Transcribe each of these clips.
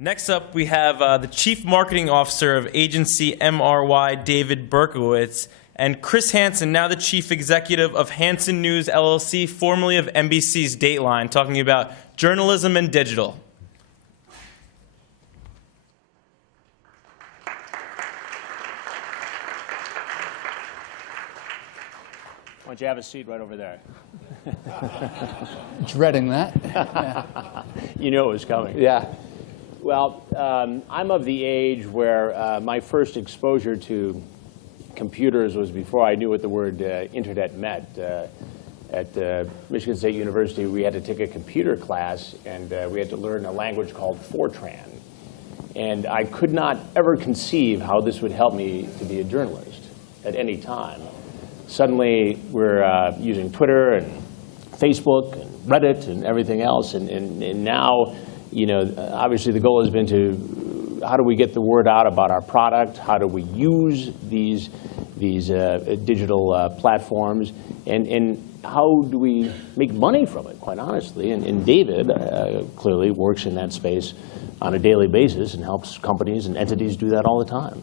Next up, we have the Chief Marketing Officer of Agency MRY, David Berkowitz, and Chris Hansen, now the Chief Executive of Hansen News LLC, formerly of NBC's Dateline, talking about journalism and digital. Why don't you have a seat right over there? Dreading that. You know it was coming. Yeah. Well, I'm of the age where my first exposure to computers was before I knew what the word internet meant. At Michigan State University, we had to take a computer class, and we had to learn a language called Fortran. And I could not ever conceive how this would help me to be a journalist at any time. Suddenly, we're using Twitter and Facebook and Reddit and everything else, and now, you know, obviously the goal has been to how do we get the word out about our product? How do we use these digital platforms? And how do we make money from it, quite honestly? And David clearly works in that space on a daily basis and helps companies and entities do that all the time.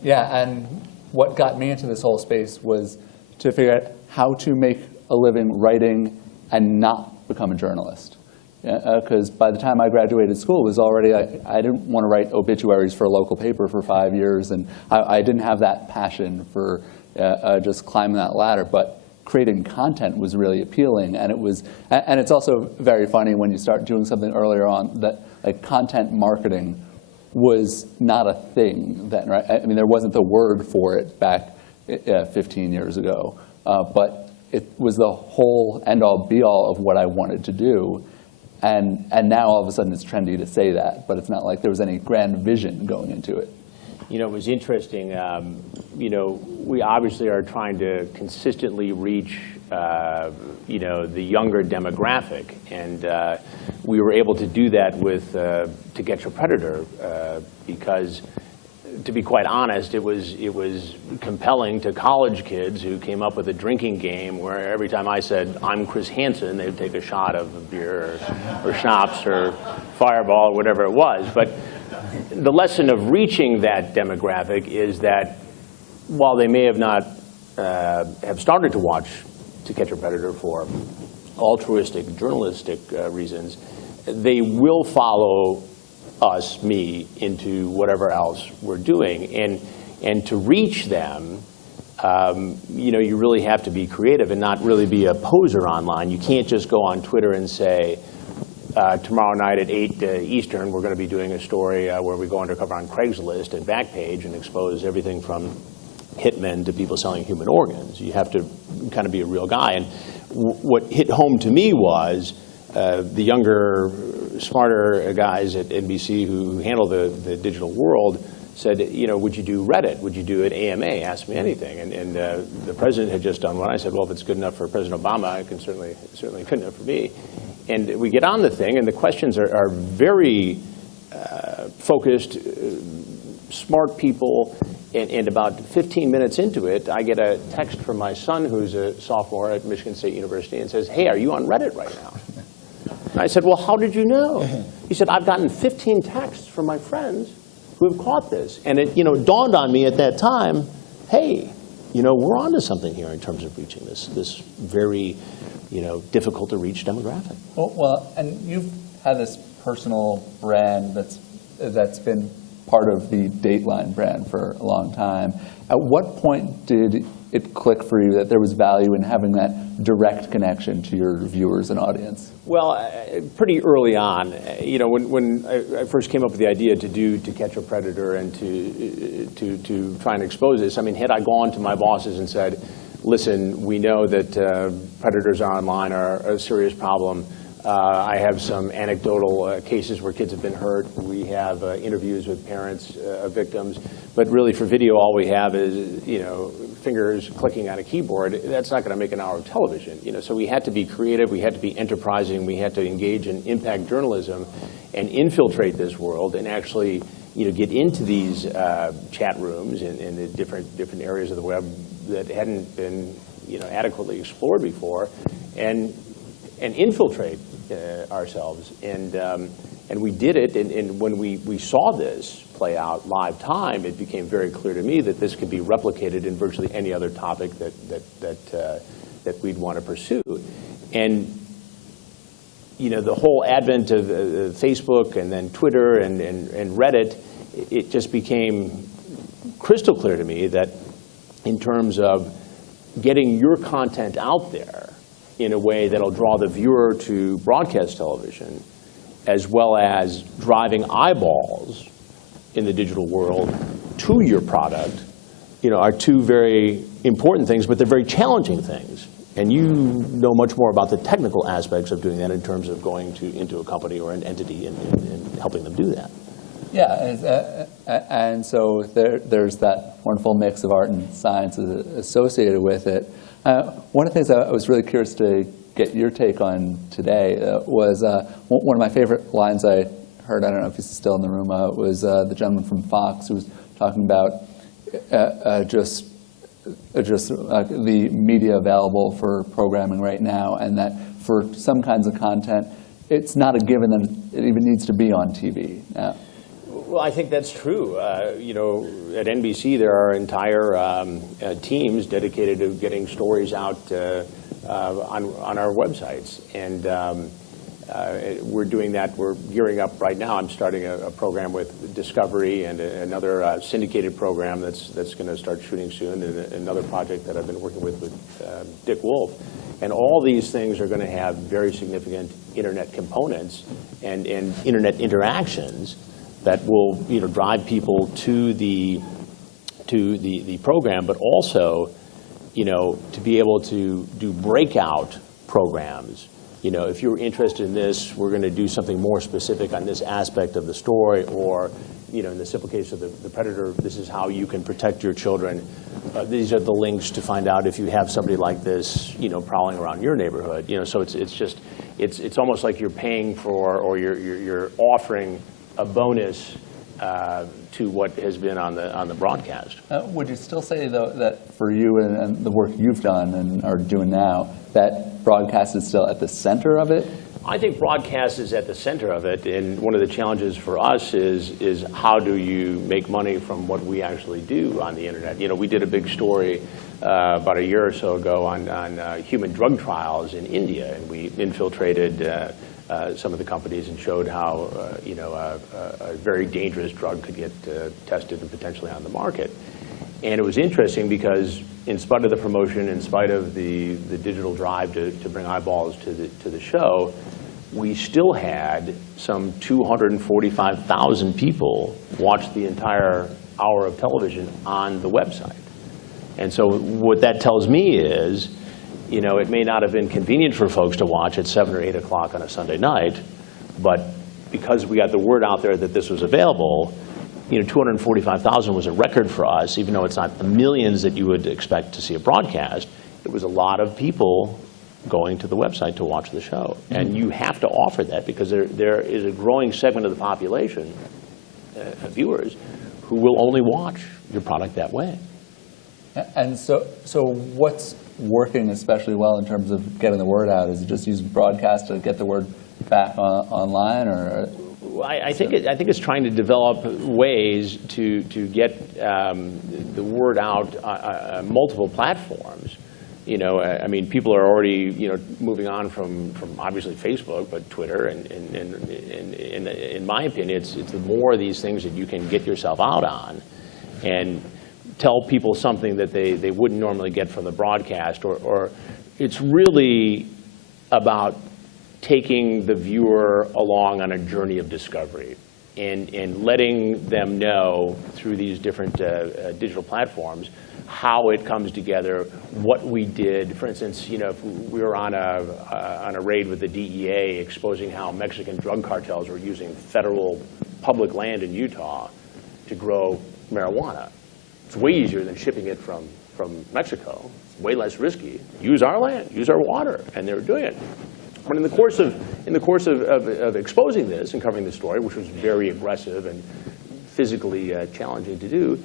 Yeah, and what got me into this whole space was to figure out how to make a living writing and not become a journalist. Because by the time I graduated school, it was already, I didn't want to write obituaries for a local paper for 5 years, and I didn't have that passion for just climbing that ladder. But creating content was really appealing, and it's also very funny when you start doing something earlier on that like content marketing was not a thing then, right? I mean, there wasn't the word for it back 15 years ago, but it was the whole end-all, be-all of what I wanted to do. And now all of a sudden it's trendy to say that, but it's not like there was any grand vision going into it. You know, it was interesting. You know, we obviously are trying to consistently reach, you know, the younger demographic, and we were able to do that with To Catch Your Predator because, to be quite honest, it was compelling to college kids who came up with a drinking game where every time I said, "I'm Chris Hansen," they'd take a shot of beer or schnapps or Fireball or whatever it was. But the lesson of reaching that demographic is that while they may have not have started to watch To Catch a Predator for altruistic, journalistic reasons, they will follow us, me, into whatever else we're doing. And to reach them, you know, you really have to be creative and not really be a poser online. You can't just go on Twitter and say, tomorrow night at 8 Eastern, we're going to be doing a story where we go undercover on Craigslist and Backpage and expose everything from hitmen to people selling human organs. You have to kind of be a real guy. And what hit home to me was the younger, smarter guys at NBC who handle the digital world said, you know, would you do Reddit? Would you do an AMA? Ask me anything. And the president had just done one. I said, well, if it's good enough for President Obama, it can certainly good enough for me. And we get on the thing, and the questions are very focused, smart people. And about 15 minutes into it, I get a text from my son, who's a sophomore at Michigan State University, and says, hey, are you on Reddit right now? And I said, well, how did you know? He said, I've gotten 15 texts from my friends who have caught this. And it, you know, dawned on me at that time, hey, you know, we're onto something here in terms of reaching this very, you know, difficult to reach demographic. Well, and you've had this personal brand that's been part of the Dateline brand for a long time. At what point did it click for you that there was value in having that direct connection to your viewers and audience? Well, pretty early on. You know, when I first came up with the idea to Catch a Predator and to try and expose this, I mean, had I gone to my bosses and said, listen, we know that predators online are a serious problem. I have some anecdotal cases where kids have been hurt. We have interviews with parents of victims. But really, for video, all we have is, you know, fingers clicking on a keyboard. That's not going to make an hour of television. You know, so we had to be creative. We had to be enterprising. We had to engage in impact journalism and infiltrate this world and actually, you know, get into these chat rooms in the different areas of the web that hadn't been, you know, adequately explored before, and infiltrate ourselves. And And we did it, and when we saw this play out live time, it became very clear to me that this could be replicated in virtually any other topic that we'd want to pursue. And the whole advent of Facebook and then Twitter and Reddit, it just became crystal clear to me that in terms of getting your content out there in a way that'll draw the viewer to broadcast television, as well as driving eyeballs in the digital world to your product, are two very important things, but they're very challenging things. And you know much more about the technical aspects of doing that in terms of going into a company or an entity and helping them do that. Yeah, and so there's that wonderful mix of art and science associated with it. One of the things I was really curious to get your take on today was one of my favorite lines I heard, I don't know if he's still in the room, was the gentleman from Fox who was talking about just the media available for programming right now, and that for some kinds of content, it's not a given that it even needs to be on TV. Well, I think that's true. At NBC, there are entire teams dedicated to getting stories out on our websites, and we're doing that. We're gearing up right now. I'm starting a program with Discovery and another syndicated program that's going to start shooting soon, and another project that I've been working with Dick Wolf. And all these things are going to have very significant internet components and internet interactions that will drive people to the program, but also to be able to do breakout programs. If you're interested in this, we're going to do something more specific on this aspect of the story, or in the simple case of the predator, this is how you can protect your children. These are the links to find out if you have somebody like this prowling around your neighborhood. So it's almost like you're paying for, or you're offering a bonus to what has been on the broadcast. Would you still say, though, that for you and the work you've done and are doing now, that broadcast is still at the center of it? I think broadcast is at the center of it, and one of the challenges for us is how do you make money from what we actually do on the internet? We did a big story about a year or so ago on human drug trials in India, and we infiltrated some of the companies and showed how a very dangerous drug could get tested and potentially on the market. And it was interesting because in spite of the promotion, in spite of the digital drive to bring eyeballs to the show, we still had some 245,000 people watch the entire hour of television on the website. And so what that tells me is, it may not have been convenient for folks to watch at 7 or 8 o'clock on a Sunday night, but because we got the word out there that this was available, 245,000 was a record for us, even though it's not the millions that you would expect to see a broadcast. It was a lot of people going to the website to watch the show. Mm-hmm. And you have to offer that because there is a growing segment of the population, viewers, who will only watch your product that way. And so what's working especially well in terms of getting the word out? Is it just using broadcast to get the word back online, or? I think it's trying to develop ways to get the word out on multiple platforms. People are already moving on from obviously Facebook, but Twitter, and in my opinion, it's the more of these things that you can get yourself out on, and tell people something that they wouldn't normally get from the broadcast, or it's really about taking the viewer along on a journey of discovery and letting them know through these different digital platforms how it comes together, what we did. For instance, if we were on a raid with the DEA exposing how Mexican drug cartels were using federal public land in Utah to grow marijuana. It's way easier than shipping it from Mexico. It's way less risky. Use our land, use our water, and they were doing it. But in the course of exposing this and covering the story, which was very aggressive and physically challenging to do,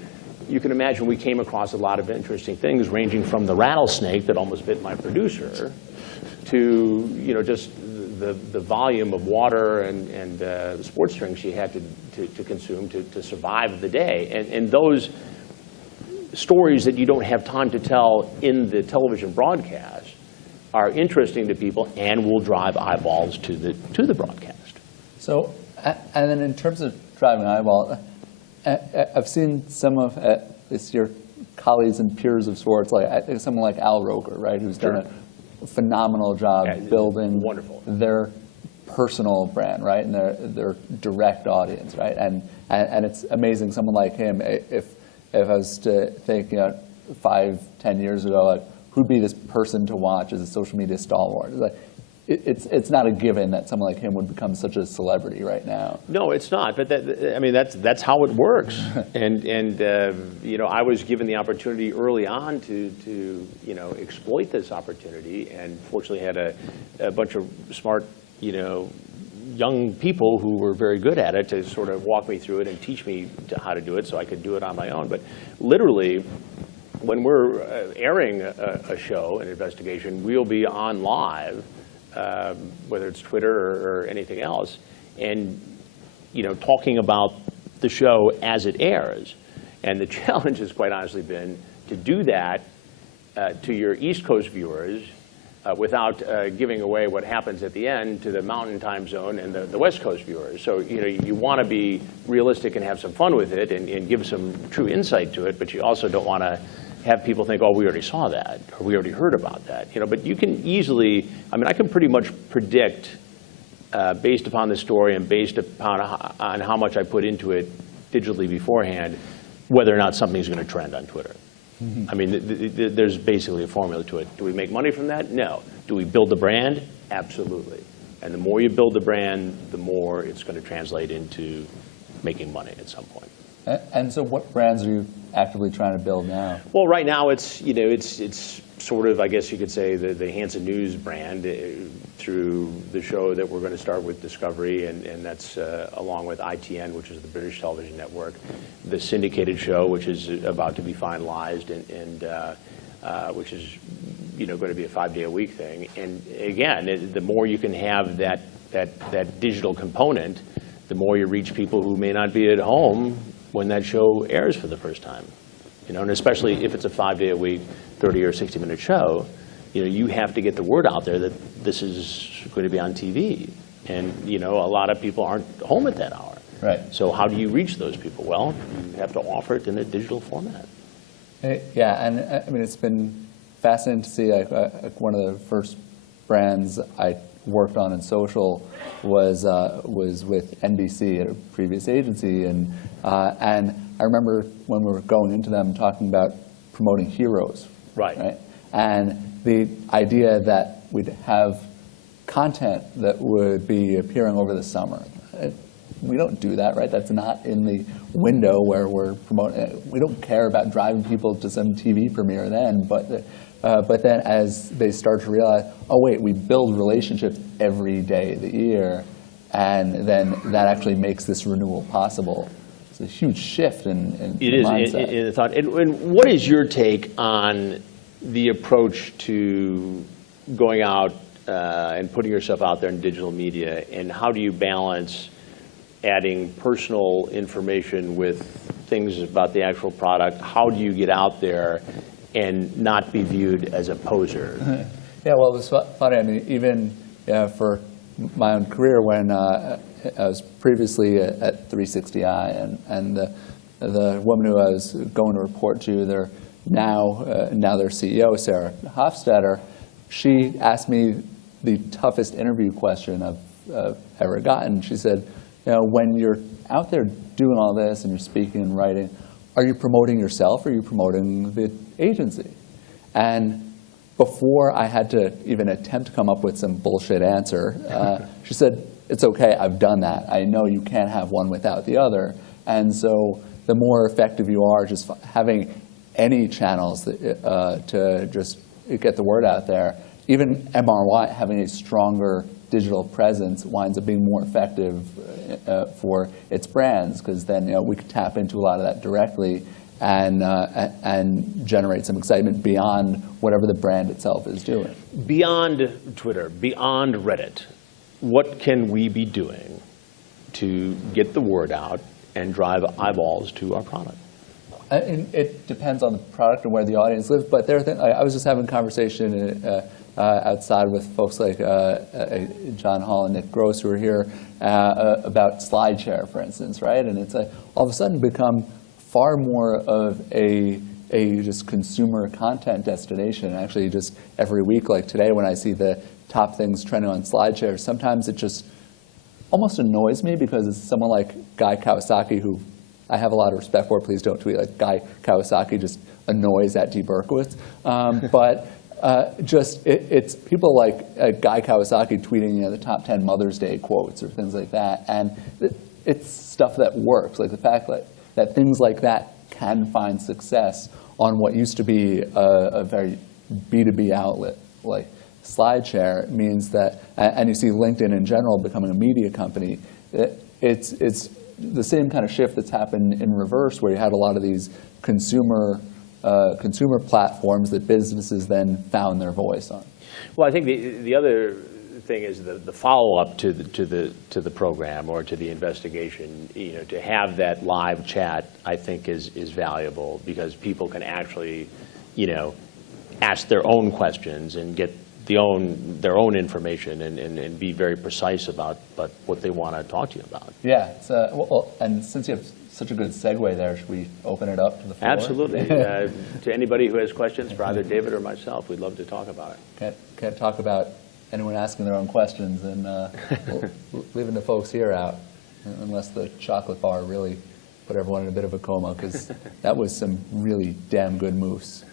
you can imagine we came across a lot of interesting things, ranging from the rattlesnake that almost bit my producer to just the volume of water and sports drinks she had to consume to survive the day. And those stories that you don't have time to tell in the television broadcast are interesting to people and will drive eyeballs to the broadcast. So, and then in terms of driving eyeball, I've seen some of your colleagues and peers of sorts, like someone like Al Roker, right, who's done a phenomenal job building their personal brand, right, and their direct audience, right, and it's amazing. Someone like him, if I was to think, 5, 10 years ago, like, who'd be this person to watch as a social media stalwart? Like, it's not a given that someone like him would become such a celebrity right now. No, it's not. But that's how it works. and I was given the opportunity early on to exploit this opportunity, and fortunately had a bunch of smart young people who were very good at it to sort of walk me through it and teach me how to do it, so I could do it on my own. But literally, when we're airing a show, an investigation, we'll be on live, whether it's Twitter or anything else, and talking about the show as it airs. And the challenge has quite honestly been to do that to your East Coast viewers without giving away what happens at the end to the Mountain Time Zone and the West Coast viewers. So you want to be realistic and have some fun with it and give some true insight to it, but you also don't want to have people think, oh, we already saw that, or we already heard about that. But you can easily, I can pretty much predict, based upon the story and based upon on how much I put into it digitally beforehand, whether or not something's going to trend on Twitter. Mm-hmm. There's basically a formula to it. Do we make money from that? No. Do we build the brand? Absolutely. And the more you build the brand, the more it's going to translate into making money at some point. And so what brands are you actively trying to build now? Well, right now it's sort of, I guess you could say, the Hansen News brand through the show that we're going to start with Discovery, and that's along with ITN, which is the British television network, the syndicated show, which is about to be finalized, and which is going to be a 5-day-a-week thing. And again, the more you can have that digital component, the more you reach people who may not be at home when that show airs for the first time. And especially if it's a 5-day-a-week, 30 or 60-minute show, you have to get the word out there that this is going to be on TV. And a lot of people aren't home at that hour. Right. So how do you reach those people? Well, you have to offer it in a digital format. Yeah, and it's been fascinating to see. One of the first brands I worked on in social was with NBC at a previous agency, and I remember when we were going into them talking about promoting heroes, right? And the idea that we'd have content that would be appearing over the summer. We don't do that, right? That's not in the window where we're promoting. We don't care about driving people to some TV premiere then, but then as they start to realize, oh wait, we build relationships every day of the year, and then that actually makes this renewal possible. It's a huge shift in mindset. In the thought. And what is your take on the approach to going out and putting yourself out there in digital media, and how do you balance adding personal information with things about the actual product? How do you get out there and not be viewed as a poser? Yeah, well, it was funny. Even for my own career, when I was previously at 360i, and the woman who I was going to report to, their now their CEO, Sarah Hofstadter, she asked me the toughest interview question I've ever gotten. She said, when you're out there doing all this and you're speaking and writing, are you promoting yourself or are you promoting the agency? And before I had to even attempt to come up with some bullshit answer, she said, it's okay, I've done that. I know you can't have one without the other. And so the more effective you are just having any channels to just get the word out there, even MRY having a stronger digital presence winds up being more effective for its brands, because then we can tap into a lot of that directly and generate some excitement beyond whatever the brand itself is doing. Beyond Twitter, beyond Reddit, what can we be doing to get the word out and drive eyeballs to our product? And it depends on the product and where the audience lives, but I was just having a conversation outside with folks like John Hall and Nick Gross, who are here, about SlideShare, for instance, right? And it's all of a sudden become far more of a just consumer content destination. Actually, just every week, like today, when I see the top things trending on SlideShare, sometimes it just almost annoys me because it's someone like Guy Kawasaki, who I have a lot of respect for. Please don't tweet like Guy Kawasaki just annoys at D. Berkowitz. But it's people like Guy Kawasaki tweeting the top 10 Mother's Day quotes or things like that. And it's stuff that works. Like the fact that things like that can find success on what used to be a very B2B outlet like SlideShare means that, and you see LinkedIn in general becoming a media company, it's the same kind of shift that's happened in reverse, where you had a lot of these consumer platforms that businesses then found their voice on. Well, I think the other thing is the follow-up to the program or to the investigation. To have that live chat, I think is valuable because people can actually, ask their own questions and get their own information and be very precise about what they want to talk to you about. Yeah, and since you have such a good segue there, should we open it up to the floor? Absolutely. To anybody who has questions for either David or myself, we'd love to talk about it. Can't talk about anyone asking their own questions, and leaving the folks here out, unless the chocolate bar really put everyone in a bit of a coma, because that was some really damn good moose.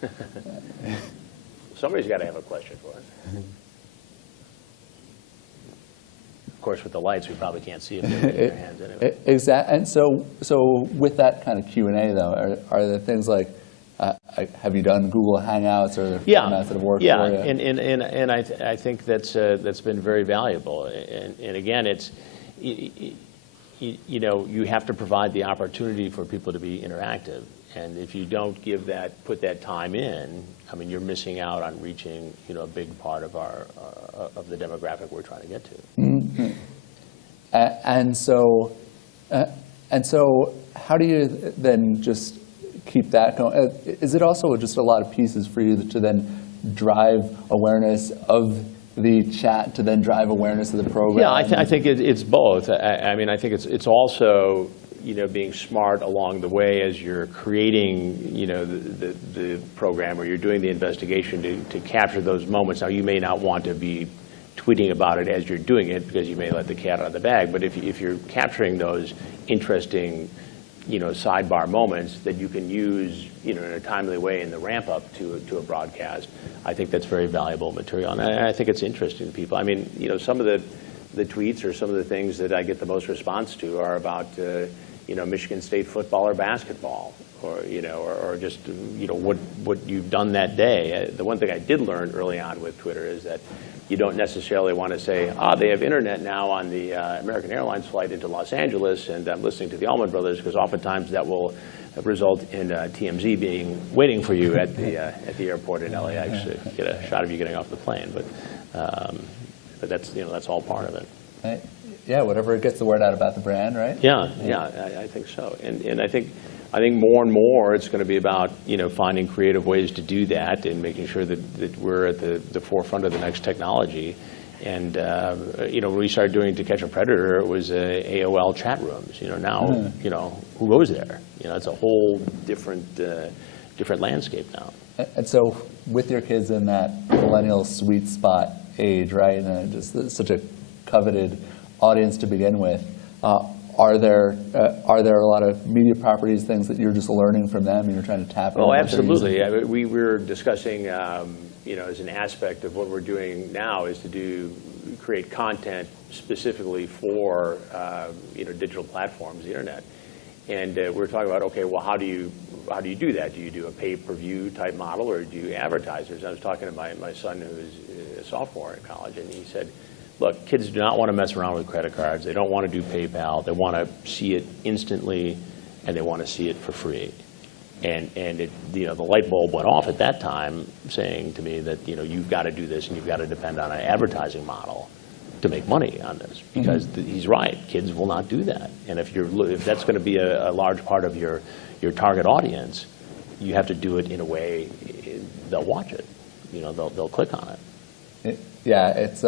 Somebody's got to have a question for us. Of course, with the lights, we probably can't see if they're raising their hands anyway. Exactly. And so with that kind of Q&A, though, are there things like, have you done Google Hangouts or formats that have worked for you? And I think that's been very valuable. And again, it's you have to provide the opportunity for people to be interactive. And if you don't put that time in, I mean, you're missing out on reaching, a big part of of the demographic we're trying to get to. Mm-hmm. And so how do you then just keep that going? Is it also just a lot of pieces for you to then drive awareness of the chat, to then drive awareness of the program? Yeah, I think it's both. I mean, I think it's also being smart along the way as you're creating, the program or you're doing the investigation to capture those moments. Now, you may not want to be tweeting about it as you're doing it because you may let the cat out of the bag. But if you're capturing those interesting, sidebar moments that you can use, in a timely way in the ramp up to a broadcast, I think that's very valuable material. And I think it's interesting to people. I mean, some of the tweets or some of the things that I get the most response to are about, Michigan State football or basketball, or just what you've done that day. The one thing I did learn early on with Twitter is that you don't necessarily want to say, they have internet now on the American Airlines flight into Los Angeles, and I'm listening to the Allman Brothers, because oftentimes that will result in TMZ waiting for you at the airport in LAX to get a shot of you getting off the plane. But that's all part of it. Right. Yeah, whatever gets the word out about the brand, right? Yeah, I think so. And I think more and more it's going to be about finding creative ways to do that and making sure that we're at the forefront of the next technology. And when we started doing To Catch a Predator, it was AOL chat rooms. Now who goes there? It's a whole different landscape now. And so with your kids in that millennial sweet spot age, right, and just such a coveted audience to begin with, are there a lot of media properties, things that you're just learning from them and you're trying to tap into? Oh, absolutely. We were discussing, as an aspect of what we're doing now is to create content specifically for, digital platforms, the internet. And we're talking about, okay, well, how do you do that? Do you do a pay-per-view type model, or do you advertisers? I was talking to my son, who's a sophomore in college, and he said, look, kids do not want to mess around with credit cards. They don't want to do PayPal. They want to see it instantly, and they want to see it for free. And it, the light bulb went off at that time, saying to me that you've got to do this and you've got to depend on an advertising model. to make money on this, because he's right. Kids will not do that. And if that's going to be a large part of your target audience, you have to do it in a way they'll watch it. They'll click on it. It's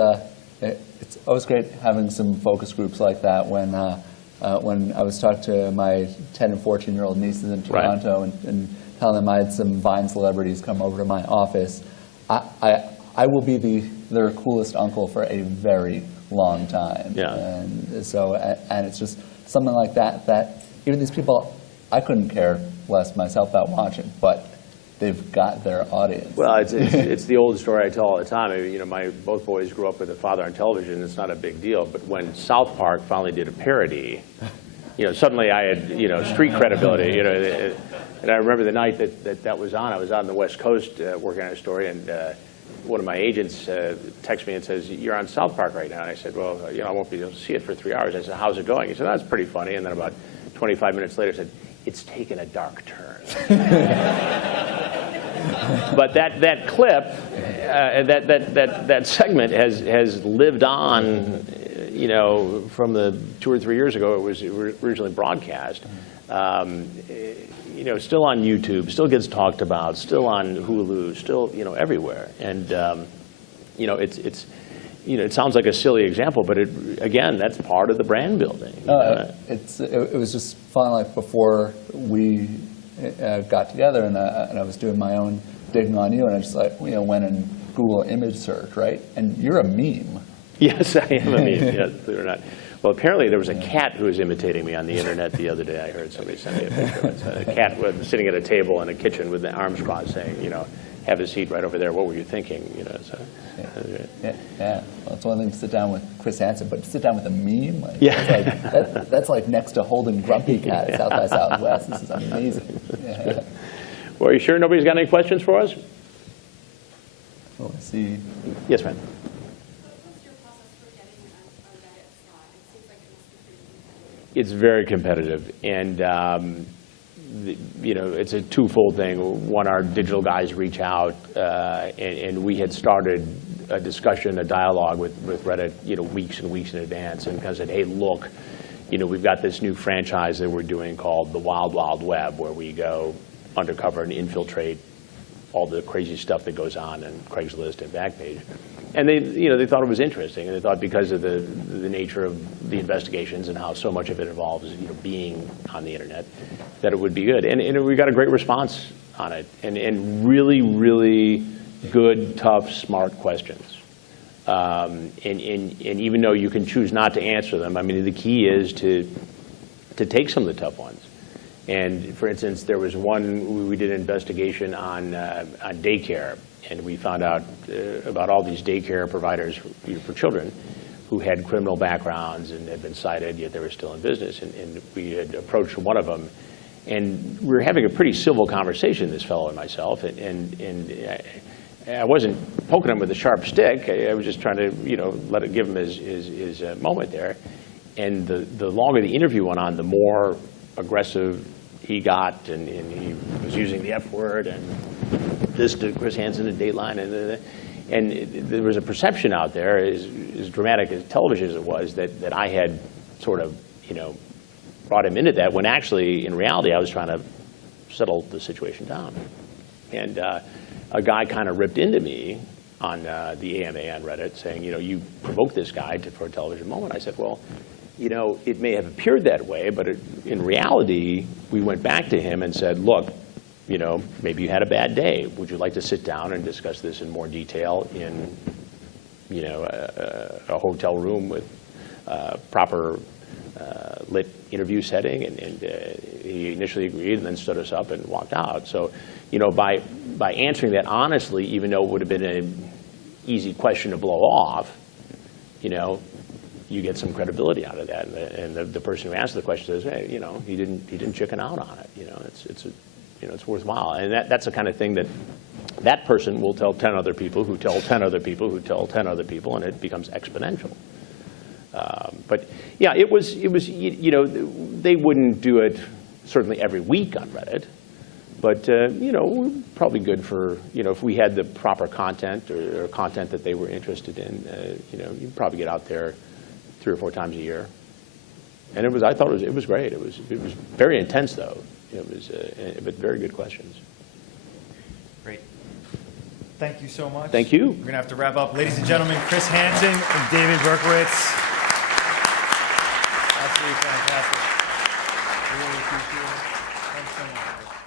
always great having some focus groups like that. When I was talking to my 10 and 14-year-old nieces in Toronto, and telling them I had some Vine celebrities come over to my office, I will be their coolest uncle for a very long time. Yeah. And so, and it's just something like that even these people I couldn't care less myself about watching, but they've got their audience. Well, it's the old story I tell all the time. Both boys grew up with a father on television. It's not a big deal. But when South Park finally did a parody, suddenly I had, street credibility. And I remember the night that was on. I was out on the West Coast working on a story, and one of my agents texts me and says, "You're on South Park right now." And I said, "Well, I won't be able to see it for 3 hours." I said, "How's it going?" He said, "That's pretty funny." And then about 25 minutes later, I said, "It's taken a dark turn." But that clip, that segment has lived on, from the 2 or 3 years ago it was originally broadcast. Still on YouTube, still gets talked about, still on Hulu, still everywhere. And it sounds like a silly example, but again, that's part of the brand building. It was just fun. Like before we got together, and I was doing my own digging on you, and I just went and Google image search, right? And you're a meme. Yes, I am a meme. Yes, believe it or not. Well, apparently there was a cat who was imitating me on the internet the other day. I heard somebody send me a picture. It's a cat sitting at a table in a kitchen with the arms crossed, saying, "Have a seat right over there. What were you thinking?" Yeah. Well, it's one thing to sit down with Chris Hansen, but to sit down with a meme, that's like next to holding Grumpy Cat at South by Southwest. This is amazing. Yeah. Well, are you sure nobody's got any questions for us? Oh, I see. Yes, ma'am. It's very competitive, and it's a twofold thing. One, our digital guys reach out, and we had started a discussion, a dialogue with Reddit, weeks and weeks in advance, and kind of said, "Hey, look, we've got this new franchise that we're doing called the Wild Wild Web, where we go undercover and infiltrate all the crazy stuff that goes on in Craigslist and Backpage." And they thought it was interesting, and they thought because of the nature of the investigations and how so much of it involves being on the internet, that it would be good. And we got a great response on it, and really, really good, tough, smart questions. And even though you can choose not to answer them, I mean, the key is to take some of the tough ones. And for instance, there was one, we did an investigation on daycare, and we found out about all these daycare providers for children who had criminal backgrounds and had been cited, yet they were still in business. And we had approached one of them, and we were having a pretty civil conversation, this fellow and myself, and I wasn't poking him with a sharp stick. I was just trying to give him his moment there. And the longer the interview went on, the more aggressive he got, and he was using the F word and this to Chris Hansen and Dateline, and there was a perception out there, as dramatic as television as it was, that I had sort of brought him into that, when actually in reality I was trying to settle the situation down. And a guy kind of ripped into me on the AMA on Reddit, saying, you provoked this guy for a television moment. I said, well, it may have appeared that way, but in reality, we went back to him and said, look, maybe you had a bad day. Would you like to sit down and discuss this in more detail in, a hotel room with proper lit interview setting? And he initially agreed, and then stood us up and walked out. So, by answering that honestly, even though it would have been an easy question to blow off, you get some credibility out of that, and the person who asked the question says, hey, he didn't chicken out on it. It's worthwhile, and that's the kind of thing that person will tell 10 other people, who tell 10 other people, who tell 10 other people, and it becomes exponential. But yeah, it was they wouldn't do it certainly every week on Reddit, But, we're probably good for, if we had the proper content or content that they were interested in, you'd probably get out there 3 or 4 times a year. And I thought it was great. It was very intense, though. But very good questions. Great. Thank you so much. Thank you. We're going to have to wrap up. Ladies and gentlemen, Chris Hansen and David Berkowitz. Absolutely fantastic. Really appreciate it. Thanks so much.